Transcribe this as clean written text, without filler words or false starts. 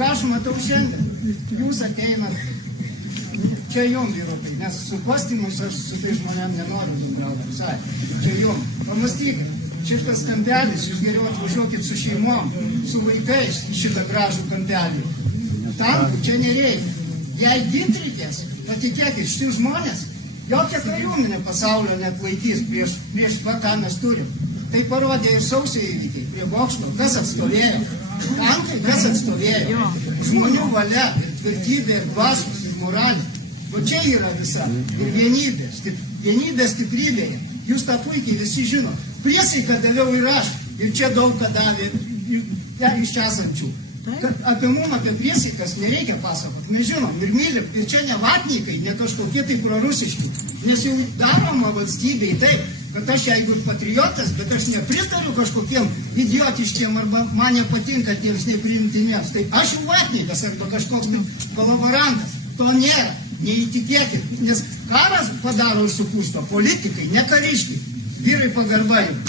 ką aš matau šiandien, jūs ateinat, čia jums vyrukai, nes su kostiumus aš su tai žmonėm nenoriu bendrauti visai, čia jums, pamastykit, šitas kampelis, jūs geriau atvažiuokit su šeimom, su vaikais į šitą gražų kampelį, tankų čia nereikia, jei ginti reikės, patikėkit, šitie žmonės, jokia kariuomenė pasaulio net laikys prieš ką mes turim. Tai parodė ir sausio įvykiai prie bokšto, kas atstovėjo. Tankai, kas atstovėjo. Žmonių valia, ir tvirtybė, ir dvasios, ir moralė. O čia yra visa. Ir vienybė. Vienybė stiprybėje. Jūs tą puikiai visi žino. Priesaiką daviau ir aš. Ir čia daug ką davė iš čia esančių. Apie mum, apie priesaikas nereikia pasakot. Mes žinom ir mylim. Ir čia ne vatnikai, ne kažkokie tai prorusiški. Nes jau daroma valstybei taip, kad aš jeigu ir patriotas, bet aš nepritariu kažkokiem idiotiškiem arba man nepatinka tiems nepriimtiniems. Tai aš jau vatnikas arba kažkoks kolaborantas. To nėra. Neįtikėkit. Nes karas padaro ir supusto. Politikai, ne kariškiai. Vyrai pagarba jums.